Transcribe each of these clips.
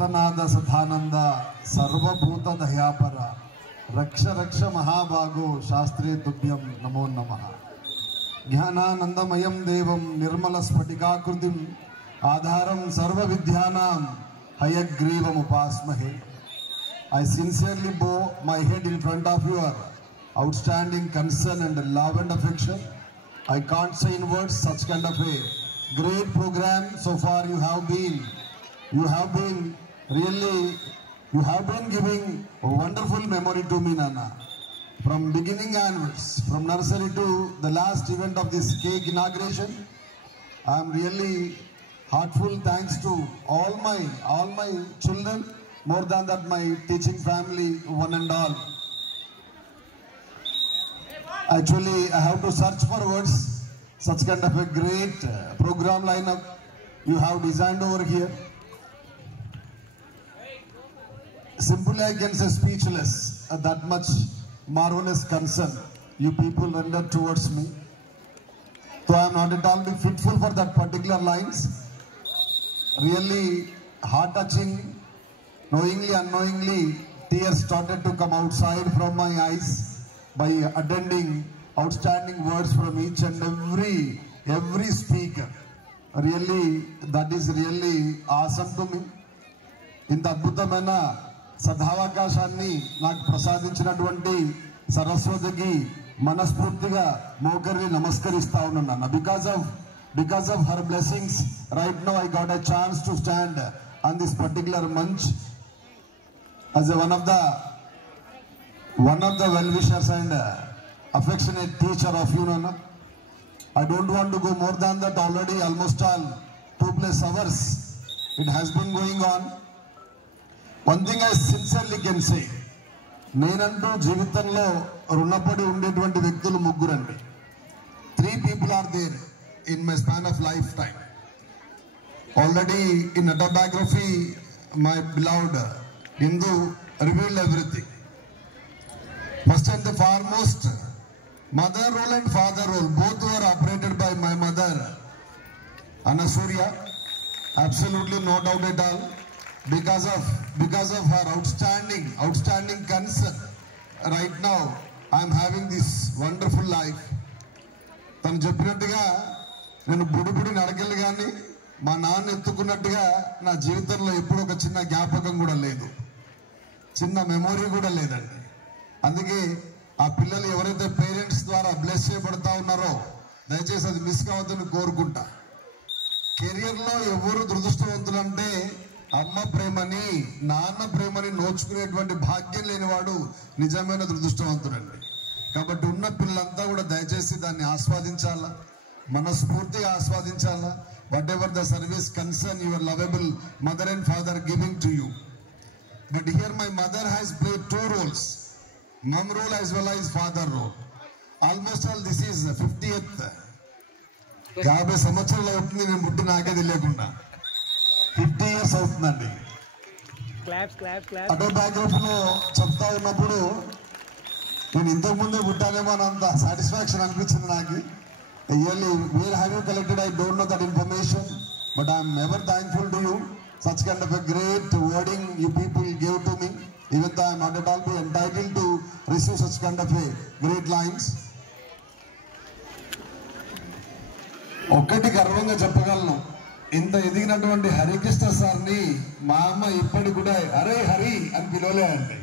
భూతనాద సదానంద సర్వభూత దయాపర రక్ష రక్ష మహాభాగో శాస్త్రే తుభ్యం నమో నమః. జ్ఞానానందమయం దేవం నిర్మల స్ఫటికాకృతిం ఆధారం సర్వ విద్యానాం హయగ్రీవముపాస్మహే. I sincerely bow my head in front of your outstanding concern and love and affection. I can't say in words such kind of a great program so far you have been giving a wonderful memory to me, Nana. From beginning onwards, from nursery to the last event of this cake inauguration, I am really heartful thanks to all my children, more than that my teaching family, one and all. Actually, I have to search for words. Such kind of a great program lineup you have designed over here. Simply I can say speechless at that much marvelous concern you people render towards me. So I am not at all fitful for that particular lines. Really heart touching, knowingly unknowingly tears started to come outside from my eyes by attending outstanding words from each and every speaker. Really, that is really awesome to me. ఇంత అద్భుతమైన సదావకాశాన్ని నాకు ప్రసాదించినటువంటి సరస్వతికి మనస్ఫూర్తిగా మోకరిని నమస్కరిస్తా ఉన్నాను. Because of her blessings, right now I got a chance to stand on this particular munch as one of the well-wishers and affectionate teacher of you, Nana. I don't want to go more than that. Already almost all 2+ hours it has been going on. One thing I sincerely can say, నేనంటూ జీవితంలో రుణపడి ఉండేటువంటి వ్యక్తులు ముగ్గురండి. 3 people are there in my span of lifetime. Already in autobiography, my beloved Hindu revealed everything. First and the foremost, mother role and father role, both were operated by my mother, Anasurya. Absolutely no doubt at all. Because of her outstanding concern, right now I am having this wonderful life. తను చెప్పినట్టుగా నేను బుడిబుడి నడకలు కానీ మా నాన్న ఎత్తుకున్నట్టుగా నా జీవితంలో ఎప్పుడు ఒక చిన్న జ్ఞాపకం కూడా లేదు, చిన్న మెమొరీ కూడా లేదండి. అందుకే ఆ పిల్లలు ఎవరైతే పేరెంట్స్ ద్వారా బ్లెస్ చేయబడతా ఉన్నారో దయచేసి అది మిస్ కావద్దని కోరుకుంటా. కెరియర్లో ఎవరు దురదృష్టవంతులంటే అమ్మ ప్రేమని నాన్న ప్రేమని నోచుకునేటువంటి భాగ్యం లేనివాడు నిజమైన దురదృష్టవంతుడండి. కాబట్టి ఉన్న పిల్లలంతా కూడా దయచేసి దాన్ని ఆస్వాదించాలా, మనస్ఫూర్తిగా ఆస్వాదించాలా. Whatever the service concern your lovable mother and father giving to you. But here my mother has played 2 roles, mom role as well as father role. Almost all this is 50th. 50 సంవత్సరాలు అవుతుంది నేను పుట్టి నాకే తెలియకుండా. 50 years అవుతుందండి. ఆటోబయోగ్రఫీలో చెప్తా ఉన్నప్పుడు నేను ఇంతకు ముందే పుట్టానేమో అన్నంత సాటిస్ఫాక్షన్ అనిపించింది నాకు. Really, where have you collected? I don't know that information, but I am ever thankful to you. Such kind of a great wording you people gave to me, even though I am not at all entitled to receive such kind of a great lines. ఒక్కటి గర్వంగా చెప్పగలను, ఇంత ఎదిగినటువంటి హరికృష్ణ సార్ని మా అమ్మ ఇప్పటికి కూడా అరే హరి అని పిలవలే అండి.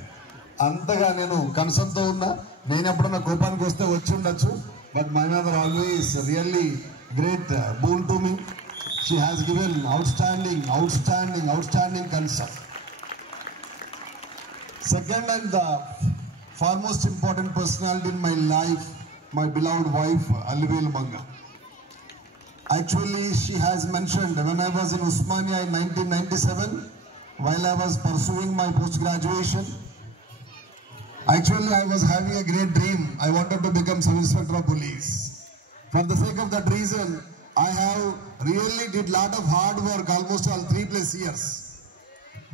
అంతగా నేను కన్సర్న్తో ఉన్నా. నేను ఎప్పుడన్నా కోపానికి వస్తే వచ్చి ఉండొచ్చు, but my mother always really great boon to me. She has given outstanding concern. Second and the foremost important personality in my life, my beloved wife Alivel Manga. Actually, she has mentioned when I was in Usmania in 1997, while I was pursuing my post-graduation, actually I was having a great dream. I wanted to become sub-inspector of police. For the sake of that reason, I have really did lot of hard work, almost all 3+ years.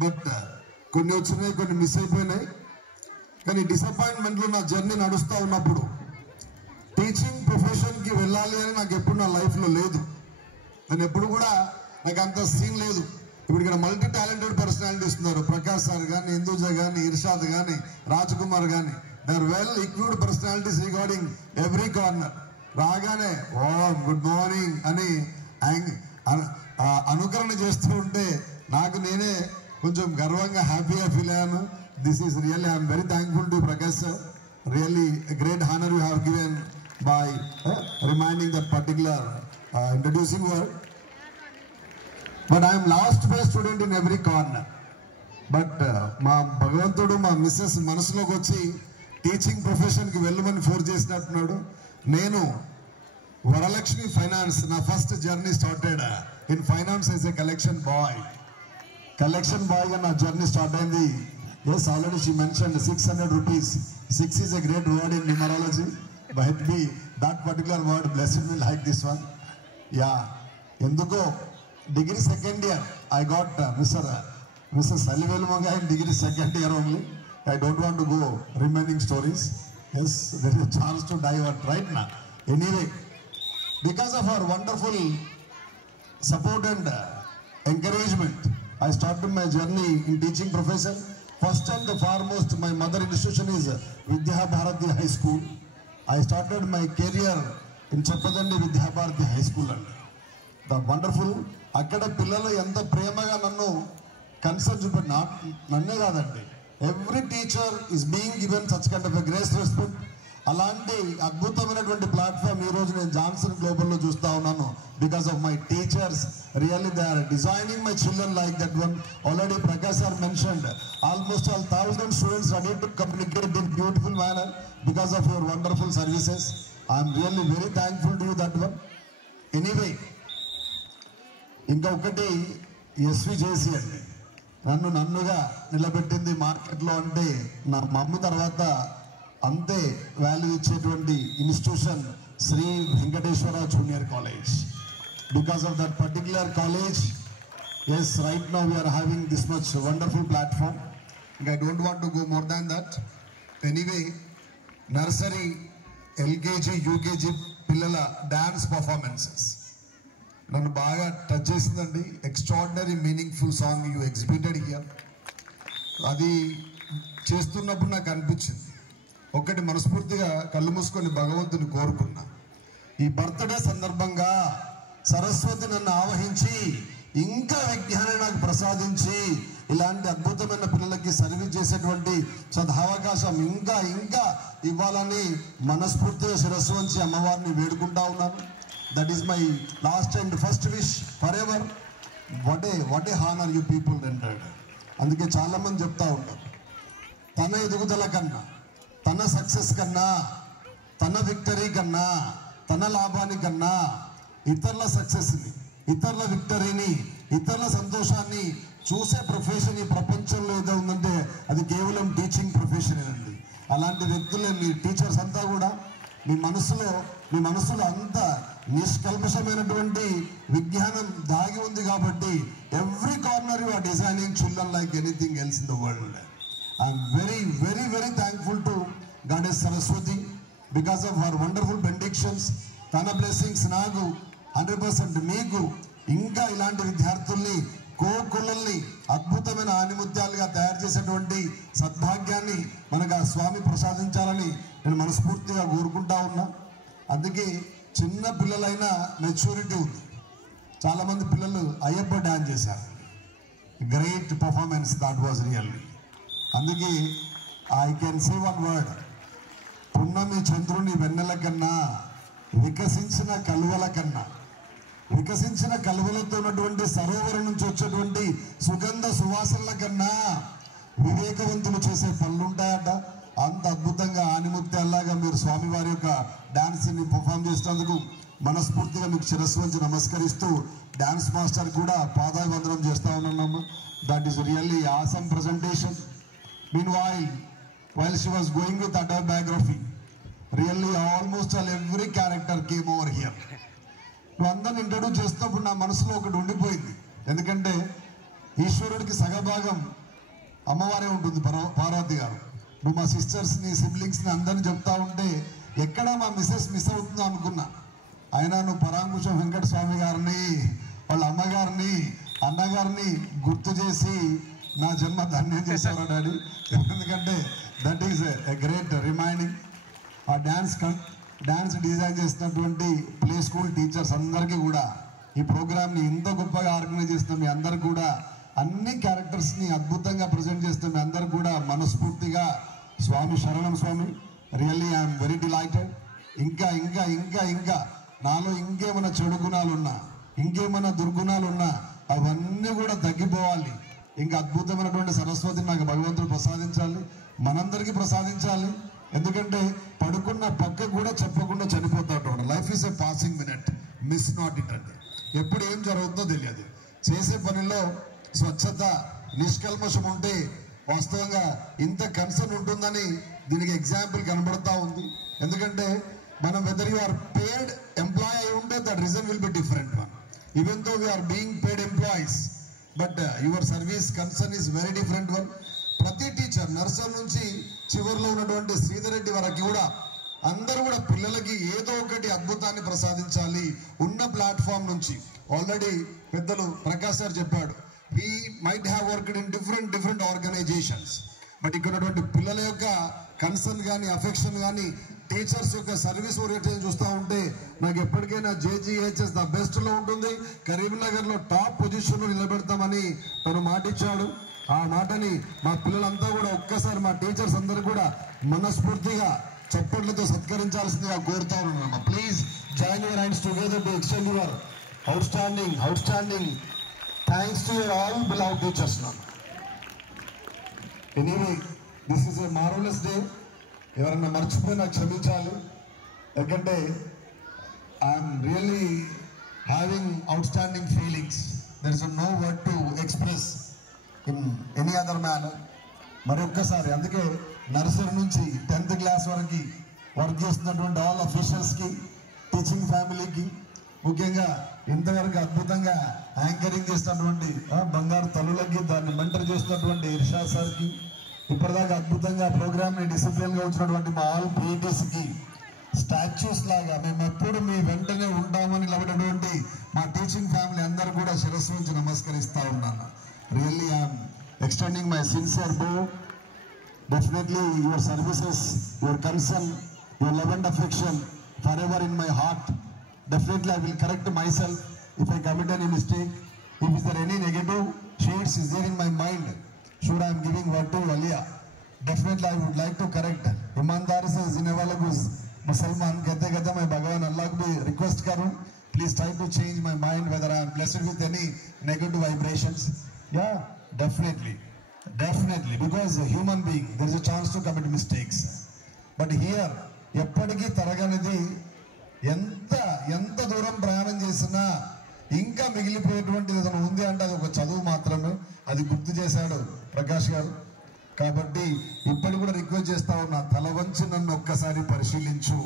But కొన్ని వచ్చినాయి, కొన్ని miss అయిపోయినాయి. కానీ డిసప్పాయింట్మెంట్లో నా journey నడుస్తూ ఉన్నప్పుడు teaching ప్రొఫెషన్కి వెళ్ళాలి అని నాకు ఎప్పుడు నా లైఫ్లో లేదు. నేను ఎప్పుడు కూడా నాకు అంత సీన్ లేదు. ఇప్పుడు ఇక్కడ మల్టీ టాలెంటెడ్ పర్సనాలిటీస్ ఉన్నారు. ప్రకాష్ సార్ కానీ, హిందూజా కానీ, ఇర్షాద్ కానీ, రాజ్ కుమార్ కానీ, they are well equipped personalities regarding every corner. రాగానే ఓ గుడ్ మార్నింగ్ అని అనుకరణ చేస్తూ ఉంటే నాకు నేనే కొంచెం గర్వంగా హ్యాపీగా ఫీల్ అయ్యాను. This is really I'm very thankful to Prakash sir. Really great honour you have given by reminding that particular introducing word. But I am last best student in every corner. But మా భగవంతుడు మా missus మనసులోకి వచ్చి teaching ప్రొఫెషన్కి వెళ్ళమని force చేసినట్టున్నాడు. నేను Varalakshmi finance, నా first journey started in finance as a collection బాయ్గా నా జర్నీ స్టార్ట్ అయింది. Yes, already she mention 600 rupees. 6 is a great word in numerology. But that particular word blessed me like this one. Yeah, ఎందుకో degree second year I got Mr. Salivelmaga in degree second year only. I don't want to go remaining stories. Yes, there is a chance to divert right now. Anyway, because of our wonderful support and encouragement, I started my journey in teaching profession. First and the foremost, my mother institution is Vidya Bharati High School. I started my career in Chappadandi Vidya Bharati High School. The wonderful, akkada pillalu enta premaga nannu concern chupad nanne kadandi. Every teacher is being given such kind of a grace respect. అలాంటి అద్భుతమైనటువంటి platform ఈ రోజు నేను Johnson global లో చూస్తా ఉన్నాను. Because of my teachers, really they are designing my children like that one. Already Prakash sir mentioned almost all 1000 students ready to communicate in beautiful manner because of your wonderful services. I'm really very thankful to you that one. Anyway, ఇంకా ఒకటి SV చేసి అండి నన్నుగా నిలబెట్టింది మార్కెట్లో అంటే నా mummy తర్వాత అంతే వాల్యూ ఇచ్చేటువంటి institution Shri Venkateswara junior college. Because of that particular college, yes, right now we are having this much wonderful platform. ఇంకా I don't want to go more than that. Anyway, nursery, LKG, UKG పిల్లల dance performances నన్ను బాగా touch చేసిందండి. Extraordinary meaningful song you exhibited here. అది చేస్తున్నప్పుడు నాకు అనిపించింది, ఒకటి మనస్ఫూర్తిగా కళ్ళు మూసుకొని భగవంతుని కోరుకున్నా, ఈ బర్త్డే సందర్భంగా సరస్వతి నన్ను ఆవహించి ఇంకా విజ్ఞానం నాకు ప్రసాదించి ఇలాంటి అద్భుతమైన పిల్లలకి సర్వీస్ చేసేటువంటి సదవకాశం ఇంకా ఇంకా ఇవ్వాలని మనస్ఫూర్తిగా శిరస్సు వంచి అమ్మవారిని వేడుకుంటా ఉన్నాను. That is my last and first wish for ever. What a honour you people rendered. అందుకే చాలా మంది చెప్తా ఉంటారు, తన ఎదుగుదల కన్నా, తన సక్సెస్ కన్నా, తన విక్టరీ కన్నా, తన లాభానికన్నా ఇతరుల సక్సెస్ని, ఇతరుల విక్టరీని, ఇతరుల సంతోషాన్ని చూసే ప్రొఫెషన్ ఈ ప్రపంచంలో ఏదో ఉందంటే అది కేవలం టీచింగ్ ప్రొఫెషన్ అండి. అలాంటి వ్యక్తులే మీ టీచర్స్ అంతా కూడా. మీ మనసులో అంత నిష్కల్మషమైనటువంటి విజ్ఞానం దాగి ఉంది కాబట్టి every corner you are designing children like anything else in the world. I'm very, very, very thankful to Goddess Saraswati because of her wonderful benedictions. Tana blessings nagu 100% meeku ఇంకా ఇలాంటి విద్యార్థుల్ని, కోకుళ్ళని అద్భుతమైన ఆనిముత్యాలుగా తయారు చేసేటువంటి సద్భాగ్యాన్ని మనకు ఆ స్వామి ప్రసాదించాలని నేను మనస్ఫూర్తిగా కోరుకుంటా ఉన్నా. అందుకే చిన్న పిల్లలైనా మెచ్యూరిటీ ఉంది. చాలామంది పిల్లలు అయ్యప్ప డాన్స్ చేశారు. Great performance, that was really. అందుకే I can say one word, పున్నమి చంద్రుని వెన్నెల కన్నా, వికసించిన కలువలతో ఉన్నటువంటి సరోవరం నుంచి వచ్చేటువంటి సుగంధ సువాసనల కన్నా వివేకవంతులు చేసే పనులుంటాయట. అంత అద్భుతంగా ఆనిముత్యాల్లాగా మీరు స్వామివారి యొక్క డాన్స్ని పర్ఫామ్ చేసినందుకు మనస్ఫూర్తిగా మీకు శిరస్సు వంచి నమస్కరిస్తూ డాన్స్ మాస్టర్ కూడా పాదాభివందనం చేస్తా ఉన్నాము. That is really awesome presentation. Meanwhile, while she was going with autobiography, really almost every character came over here. నువ్వు అందరిని ఇంట్రడ్యూస్ చేస్తున్నప్పుడు నా మనసులో ఒకటి ఉండిపోయింది. ఎందుకంటే ఈశ్వరుడికి సగభాగం అమ్మవారే ఉంటుంది, పార్వతి గారు. నువ్వు మా సిస్టర్స్ని, సిబ్లింగ్స్ని అందరిని చెప్తా ఉంటే ఎక్కడ మా మిస్సెస్ మిస్ అవుతుందో అనుకున్నా. అయినా నువ్వు పరాంకుశం వెంకట స్వామి గారిని, వాళ్ళ అమ్మగారిని అన్నగారిని గుర్తు చేసి నా జన్మ ధన్యం చేశారు డాడీ. ఎందుకంటే that is a great reminding. ఆ డ్యాన్స్ డిజైన్ చేసినటువంటి ప్లే స్కూల్ టీచర్స్ అందరికీ కూడా ఈ ప్రోగ్రామ్ని ఇంత గొప్పగా ఆర్గనైజ్ చేస్తున్న మీ అందరు కూడా అన్ని క్యారెక్టర్స్ని అద్భుతంగా ప్రజెంట్ చేస్తున్న మీ అందరు కూడా మనస్ఫూర్తిగా స్వామి శరణం స్వామి. Really I'm very delighted. ఇంకా ఇంకా ఇంకా ఇంకా నాలో ఇంకేమైనా చెడు గుణాలు ఉన్నా, ఇంకేమైనా దుర్గుణాలు ఉన్నా అవన్నీ కూడా తగ్గిపోవాలి. ఇంకా అద్భుతమైనటువంటి సరస్వతిని నాకు భగవంతుడు ప్రసాదించాలి, మనందరికీ ప్రసాదించాలి. ఎందుకంటే పడుకున్న పక్క కూడా చెప్పకుండా చనిపోతాడు. Life is a passing minute, miss not it అంటే ఎప్పుడు ఏం జరుగుతుందో తెలియదు. చేసే పనిలో స్వచ్ఛత నిష్కల్మషం ఉంటే వాస్తవంగా ఇంత కన్సర్న్ ఉంటుందని దీనికి ఎగ్జాంపుల్ కనబడతా ఉంది. ఎందుకంటే మనం whether you are paid employ అయి ఉంటే that reason will be different one. Even though we are being paid employees but your service concern is very different one. ప్రతి టీచర్ నర్సర్ నుంచి చివరిలో ఉన్నటువంటి శ్రీధర్ రెడ్డి వరకు కూడా అందరూ కూడా పిల్లలకి ఏదో ఒకటి అద్భుతాన్ని ప్రసాదించాలి. ఉన్న ప్లాట్ఫామ్ నుంచి ఆల్రెడీ పెద్దలు ప్రకాష్ సార్ చెప్పాడు, he might have worked in different organizations. But ఇక్కడ ఉన్నటువంటి పిల్లల యొక్క కన్సర్న్ కానీ అఫెక్షన్ కానీ టీచర్స్ యొక్క సర్వీస్ ఓరియంటేషన్ చూస్తూ ఉంటే నాకు ఎప్పటికైనా జేజీహెచ్ఎస్ ద బెస్ట్లో ఉంటుంది. కరీంనగర్లో టాప్ పొజిషన్లో నిలబెడతామని తను మాటిచ్చాడు. ఆ మాటని మా పిల్లలంతా కూడా ఒక్కసారి మా టీచర్స్ అందరూ కూడా మనస్ఫూర్తిగా చప్పట్లతో సత్కరించాల్సిందిగా కోరుతా ఉన్నాను. Please join your hands together to extend your outstanding thanks to your all beloved teachers. Anyway this is a marvellous day. ఎవరన్నా మర్చిపోయినా క్షమించాలి. ఎందుకంటే I'm really having outstanding feelings. There is no word to express in any other manner. మరి ఒక్కసారి అందుకే nursery నుంచి 10th class వరకు work చేస్తున్నటువంటి ఆల్ అఫీషియల్స్కి, టీచింగ్ ఫ్యామిలీకి, ముఖ్యంగా ఇంతవరకు అద్భుతంగా యాంకరింగ్ చేస్తున్నటువంటి బంగారు తల్లులకి, దాన్ని మెంటర్ చేస్తున్నటువంటి ఇర్షాద్ సార్కి, ఇప్పటిదాకా అద్భుతంగా ప్రోగ్రామ్ని డిసిప్లిన్గా ఉంచినటువంటి మా ఆల్ పీఈటీస్కి, స్టాచ్యూస్ లాగా మేము ఎప్పుడు మీ వెంటనే ఉంటామని నిలబడినటువంటి మా టీచింగ్ ఫ్యామిలీ అందరూ కూడా శిరస్సు నుంచి నమస్కరిస్తూ ఉన్నాను. Really I'm extending my sincere bow. Definitely your services, your concern, your love and affection forever in my heart. Definitely I will correct myself if I commit any mistake. If there any negative shades is there in my mind, should I am giving word to Aliya, definitely I would like to correct. ईमानदार से जीने वाला कुछ मुसलमान कहते मैं भगवान अल्लाह को भी request करूँ, please try to change my mind whether I am blessed with any negative vibrations. Yeah, definitely because a human being there is a chance to commit mistakes, but here ఎప్పటికీ తరగనిది. ఎంత దూరం ప్రయాణం చేసినా ఇంకా మిగిలిపోయేటువంటిది ఏదైనా ఉంది అంటే అది ఒక చదువు మాత్రమే. అది గుర్తు చేశాడు ప్రకాష్ గారు. కాబట్టి ఇప్పటి కూడా రిక్వెస్ట్ చేస్తా ఉన్నా, తల వంచి నన్ను ఒక్కసారి పరిశీలించు,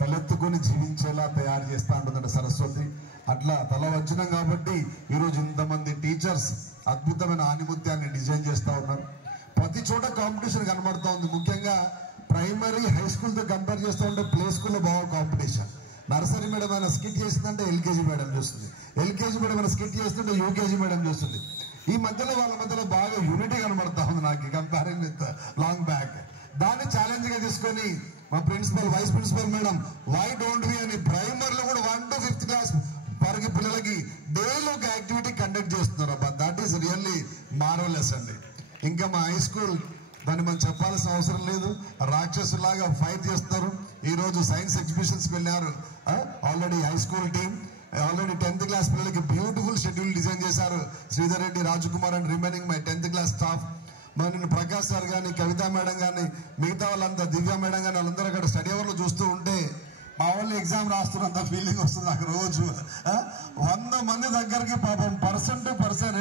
తలెత్తుకొని జీవించేలా తయారు చేస్తా ఉంటుందంట సరస్వతి. అట్లా తల వంచినాం కాబట్టి ఈరోజు ఇంతమంది టీచర్స్ అద్భుతమైన ఆనిముత్యాన్ని డిజైన్ చేస్తూ ఉన్నారు. ప్రతి చోట కాంపిటీషన్ కనబడుతూ ఉంది. ముఖ్యంగా ప్రైమరీ హై స్కూల్తో కంపేర్ చేస్తూ ఉంటే ప్లే స్కూల్లో బాగా కాంపిటీషన్. నర్సరీ మేడం అయినా స్కిట్ చేసిందంటే ఎల్కేజీ మేడం చూస్తుంది, ఎల్కేజీ మేడం అయినా స్కిట్ చేస్తుంటే యూకేజీ మేడం చూస్తుంది. ఈ మధ్యలో వాళ్ళ మధ్యలో బాగా యూనిటీ కనబడతా ఉంది నాకు కంపేరింగ్ విత్ లాంగ్ బ్యాక్. దాన్ని ఛాలెంజ్గా తీసుకొని మా principal, vice principal madam why don't we అని ప్రైమరీలో కూడా 1 to 5th క్లాస్ వరకు పిల్లలకి డేలో ఒక యాక్టివిటీ కండక్ట్ చేస్తున్నారు. అబ్బా దట్ ఈస్ రియల్లీ మార్వెలస్ అండి. ఇంకా మా హై స్కూల్ దాన్ని మనం చెప్పాల్సిన అవసరం లేదు, రాక్షసులాగా ఫైట్ చేస్తారు. ఈరోజు సైన్స్ ఎగ్జిబిషన్స్కి వెళ్ళారు already high school team. Already 10th class పిల్లలకి బ్యూటిఫుల్ షెడ్యూల్ డిజైన్ చేశారు Sridhar Reddy, Rajakumar and remaining my 10th class staff. మరి నేను ప్రకాష్ సార్ కానీ, కవిత మేడం కానీ, మిగతా వాళ్ళంతా దివ్య మేడం కానీ వాళ్ళందరూ అక్కడ స్టడీ అవర్లో చూస్తూ ఉంటే మా వాళ్ళు ఎగ్జామ్ రాస్తున్నంత ఫీలింగ్ వస్తుంది నాకు. రోజు 100 మంది దగ్గరికి పాపం పర్సన్ టు పర్సన్